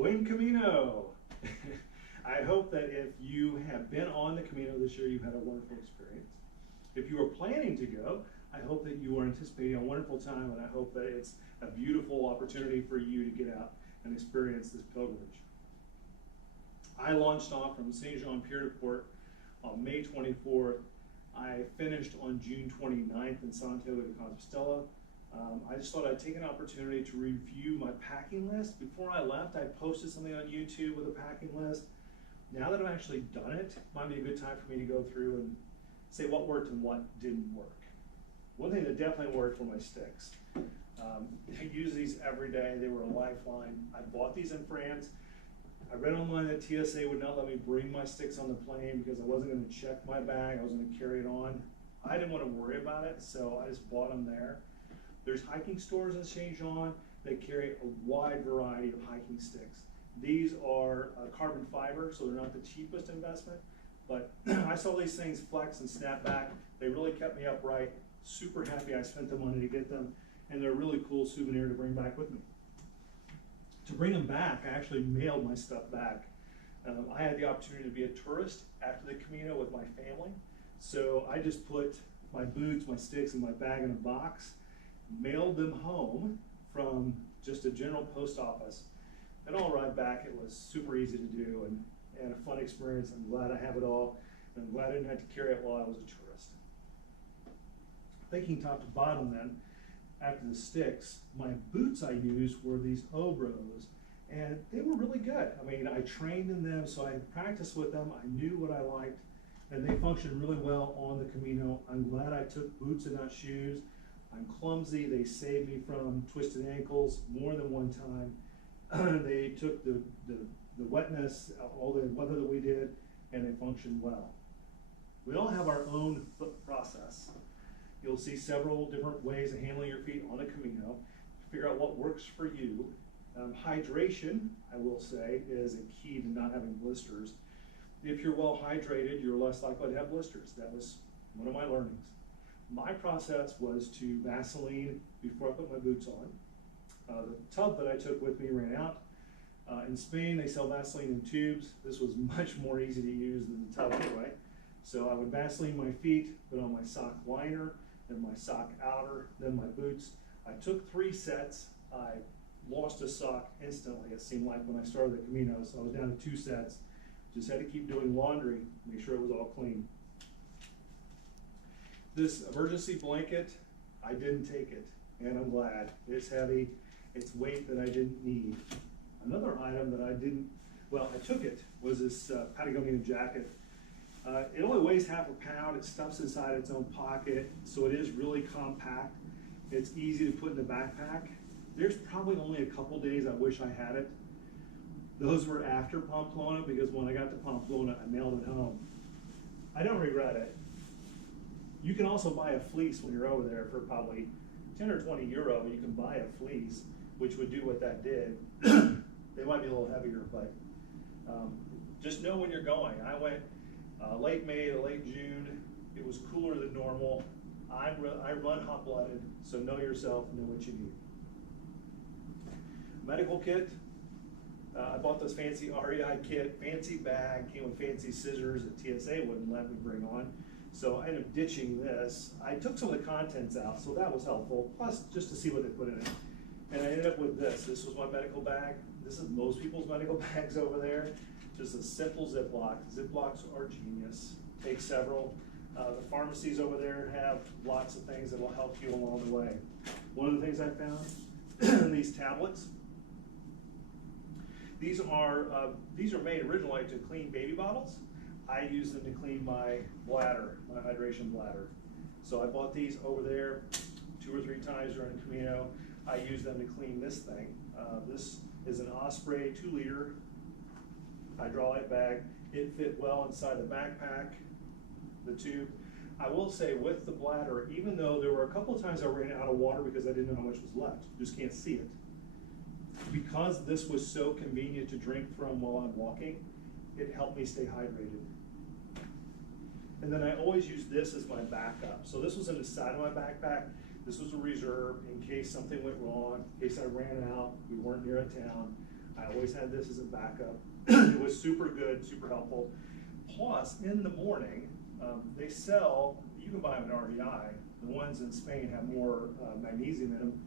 Buen Camino! I hope that if you have been on the Camino this year, you've had a wonderful experience. If you are planning to go, I hope that you are anticipating a wonderful time, and I hope that it's a beautiful opportunity for you to get out and experience this pilgrimage. I launched off from St. Jean Pied de Port on May 24th. I finished on June 29th in Santiago de Compostela. I just thought I'd take an opportunity to review my packing list. Before I left, I posted something on YouTube with a packing list. Now that I've actually done it, might be a good time for me to go through and say what worked and what didn't work. One thing that definitely worked were my sticks. I use these every day. They were a lifeline. I bought these in France. I read online that TSA would not let me bring my sticks on the plane because I wasn't going to check my bag. I was going to carry it on. I didn't want to worry about it, so I just bought them there. There's hiking stores in St. Jean that carry a wide variety of hiking sticks. These are carbon fiber, so they're not the cheapest investment, but I saw these things flex and snap back. They really kept me upright. Super happy I spent the money to get them, and they're a really cool souvenir to bring back with me. To bring them back, I actually mailed my stuff back. I had the opportunity to be a tourist after the Camino with my family, so I just put my boots, my sticks, and my bag in a box, mailed them home from just a general post office. It all arrived back. It was super easy to do and a fun experience. I'm glad I have it all, and I'm glad I didn't have to carry it while I was a tourist. Thinking top to bottom then, after the sticks, my boots I used were these Obros, and they were really good. I mean, I trained in them, so I practiced with them. I knew what I liked, and they functioned really well on the Camino. I'm glad I took boots and not shoes. I'm clumsy. They saved me from twisted ankles more than one time. They took the wetness, all the weather that we did, and they functioned well. We all have our own foot process. You'll see several different ways of handling your feet on the Camino. Figure out what works for you. Hydration, I will say, is a key to not having blisters. If you're well hydrated, you're less likely to have blisters. That was one of my learnings. My process was to Vaseline before I put my boots on. The tub that I took with me ran out. In Spain, they sell Vaseline in tubes. This was much more easy to use than the tub anyway. So I would Vaseline my feet, put on my sock liner, then my sock outer, then my boots. I took 3 sets. I lost a sock instantly, it seemed like, when I started the Camino, so I was down to 2 sets. Just had to keep doing laundry, make sure it was all clean. This emergency blanket, I didn't take it, and I'm glad. It's heavy, it's weight that I didn't need. Another item that I didn't, well, I took it, was this Patagonian jacket. It only weighs half a pound. It stuffs inside its own pocket, so it is really compact. It's easy to put in the backpack. There's probably only a couple days I wish I had it. Those were after Pamplona, because when I got to Pamplona, I mailed it home. I don't regret it. You can also buy a fleece when you're over there for probably 10 or 20 euro. You can buy a fleece, which would do what that did. They might be a little heavier, but just know when you're going. I went late May to late June. It was cooler than normal. I run hot-blooded, so know yourself, know what you need. Medical kit. I bought this fancy REI kit, fancy bag, came with fancy scissors that TSA wouldn't let me bring on. So I ended up ditching this. I took some of the contents out, so that was helpful, plus just to see what they put in it. And I ended up with this. This was my medical bag. This is most people's medical bags over there. Just a simple Ziploc. Ziplocs are genius. Take several. The pharmacies over there have lots of things that will help you along the way. One of the things I found, these tablets. These are made originally to clean baby bottles. I use them to clean my bladder, my hydration bladder. So I bought these over there 2 or 3 times during the Camino. I use them to clean this thing. This is an Osprey 2-liter hydraulic bag. It fit well inside the backpack, the tube. I will say with the bladder, even though there were a couple of times I ran out of water because I didn't know how much was left, you just can't see it. Because this was so convenient to drink from while I'm walking, it helped me stay hydrated. And then I always use this as my backup. So this was in the side of my backpack. This was a reserve in case something went wrong, in case I ran out, we weren't near a town. I always had this as a backup. It was super good, super helpful. Plus, in the morning, they sell, you can buy them at REI. The ones in Spain have more magnesium in them,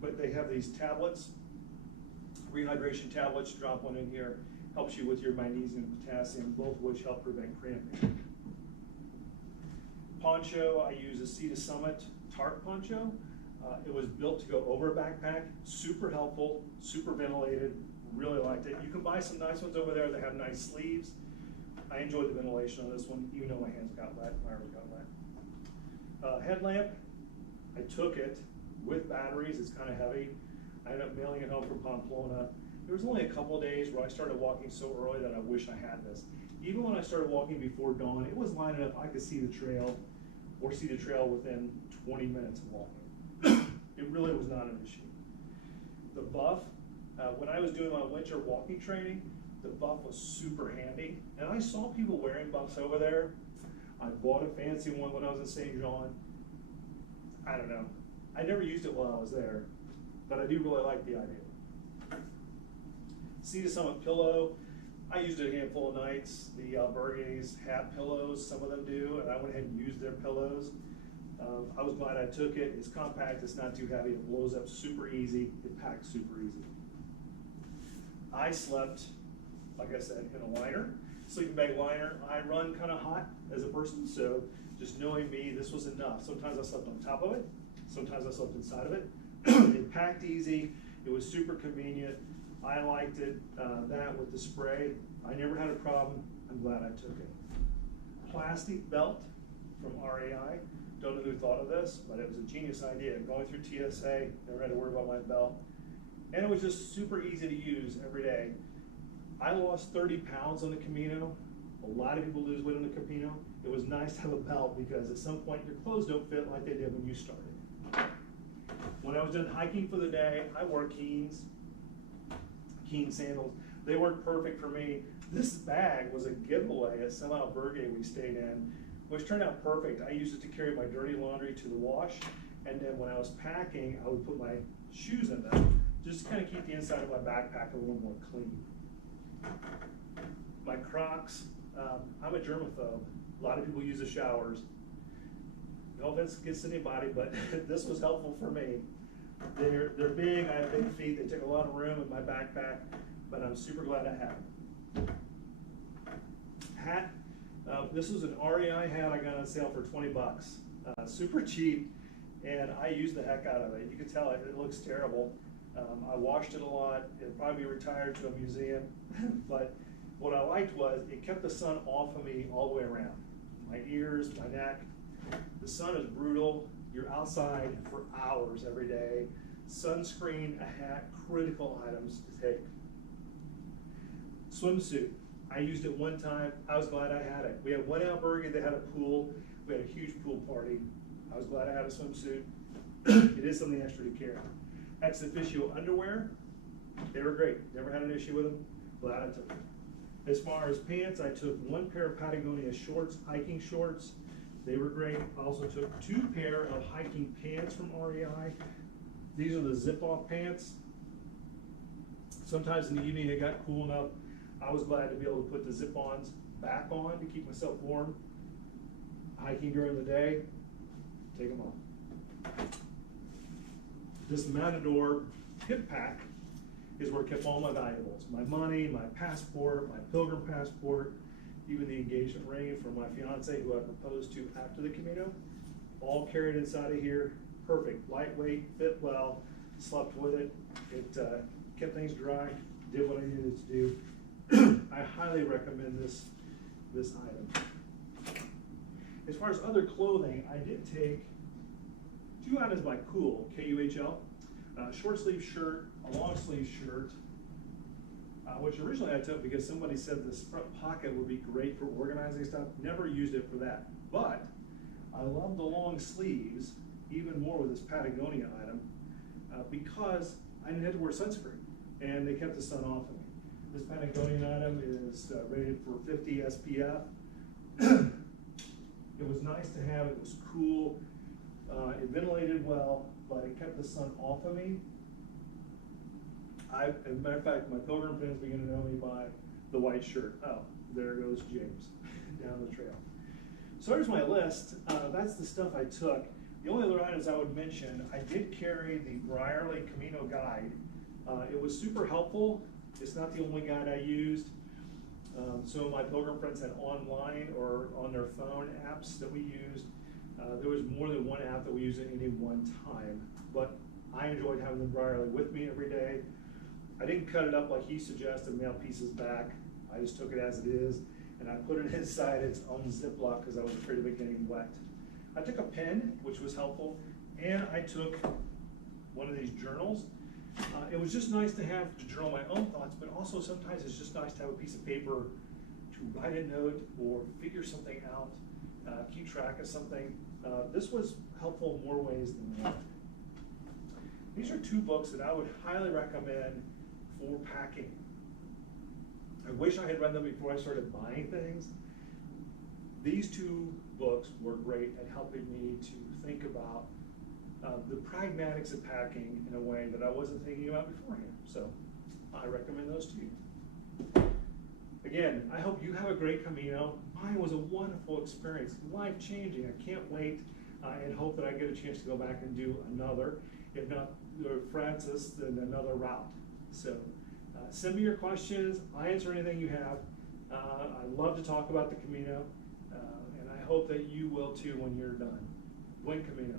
but they have these tablets, rehydration tablets. Drop one in here, helps you with your magnesium and potassium, both of which help prevent cramping. Poncho, I use a Sea to Summit tarp poncho. It was built to go over a backpack, super helpful, super ventilated, really liked it. You can buy some nice ones over there that have nice sleeves. I enjoyed the ventilation on this one, even though my hands got wet, my arms got wet. Headlamp, I took it with batteries, it's kind of heavy. I ended up mailing it home from Pamplona. There was only a couple days where I started walking so early that I wish I had this. Even when I started walking before dawn, it was lining up, I could see the trail, or see the trail within 20 minutes of walking. It really was not an issue. The buff, when I was doing my winter walking training, the buff was super handy. And I saw people wearing buffs over there. I bought a fancy one when I was in St. John. I don't know. I never used it while I was there, but I do really like the idea. Sea to Summit pillow. I used it a handful of nights. The Albergues have pillows, some of them do, and I went ahead and used their pillows. I was glad I took it. It's compact, it's not too heavy, it blows up super easy, it packs super easy. I slept, like I said, in a liner, sleeping bag liner. I run kind of hot as a person, so just knowing me, this was enough. Sometimes I slept on top of it, sometimes I slept inside of it. It packed easy, it was super convenient. I liked it, that with the spray. I never had a problem, I'm glad I took it. Plastic belt from REI. Don't know who thought of this, but it was a genius idea. Going through TSA, never had to worry about my belt. And it was just super easy to use every day. I lost 30 pounds on the Camino. A lot of people lose weight on the Camino. It was nice to have a belt because at some point your clothes don't fit like they did when you started. When I was done hiking for the day, I wore Keen sandals. They weren't perfect for me. This bag was a giveaway at some albergue we stayed in, which turned out perfect. I used it to carry my dirty laundry to the wash, and then when I was packing, I would put my shoes in them, just to kind of keep the inside of my backpack a little more clean. My Crocs, I'm a germaphobe. A lot of people use the showers. No offense against anybody, but this was helpful for me. They're big, I have big feet, they take a lot of room in my backpack, but I'm super glad I have them. Hat. This was an REI hat I got on sale for 20 bucks. Super cheap, and I used the heck out of it. You can tell it looks terrible. I washed it a lot. It'll probably be retired to a museum, but what I liked was it kept the sun off of me all the way around. My ears, my neck. The sun is brutal. You're outside for hours every day. Sunscreen, a hat, critical items to take. Swimsuit. I used it one time. I was glad I had it. We had one albergue that had a pool. We had a huge pool party. I was glad I had a swimsuit. It is something extra to carry. Ex officio underwear. They were great. Never had an issue with them. Glad I took them. As far as pants, I took one pair of Patagonia shorts, hiking shorts. They were great. I also took 2 pair of hiking pants from REI. These are the zip-off pants. Sometimes in the evening it got cool enough. I was glad to be able to put the zip-ons back on to keep myself warm. Hiking during the day, take them off. This Matador hip pack is where I kept all my valuables. My money, my passport, my pilgrim passport, even the engagement ring from my fiance who I proposed to after the Camino, all carried inside of here. Perfect, lightweight, fit well, slept with it. It kept things dry, did what I needed to do. I highly recommend this item. As far as other clothing, I did take 2 items by Cool, K-U-H-L, short sleeve shirt, a long sleeve shirt, which originally I took because somebody said this front pocket would be great for organizing stuff. Never used it for that, but I love the long sleeves even more with this Patagonia item because I didn't have to wear sunscreen and they kept the sun off of me. This Patagonia item is rated for 50 SPF. It was nice to have, it was cool, it ventilated well, but it kept the sun off of me. As a matter of fact, my pilgrim friends begin to know me by the white shirt. Oh, there goes James down the trail. So there's my list. That's the stuff I took. The only other items I would mention, I did carry the Brierley Camino guide. It was super helpful. It's not the only guide I used. Some of my pilgrim friends had online or on their phone apps that we used. There was more than one app that we used at any one time, but I enjoyed having the Brierley with me every day. I didn't cut it up like he suggested, mail pieces back. I just took it as it is, and I put it inside its own Ziploc because I was afraid of it getting wet. I took a pen, which was helpful, and I took one of these journals. It was just nice to have to journal my own thoughts, but also sometimes it's just nice to have a piece of paper to write a note or figure something out, keep track of something. This was helpful in more ways than one. These are two books that I would highly recommend for packing. I wish I had read them before I started buying things. These two books were great at helping me to think about the pragmatics of packing in a way that I wasn't thinking about beforehand. So I recommend those to you. Again, I hope you have a great Camino. Mine was a wonderful experience, life-changing. I can't wait and hope that I get a chance to go back and do another. If not Francis, then another route. So send me your questions. I answer anything you have. I love to talk about the Camino, and I hope that you will too when you're done. Buen Camino.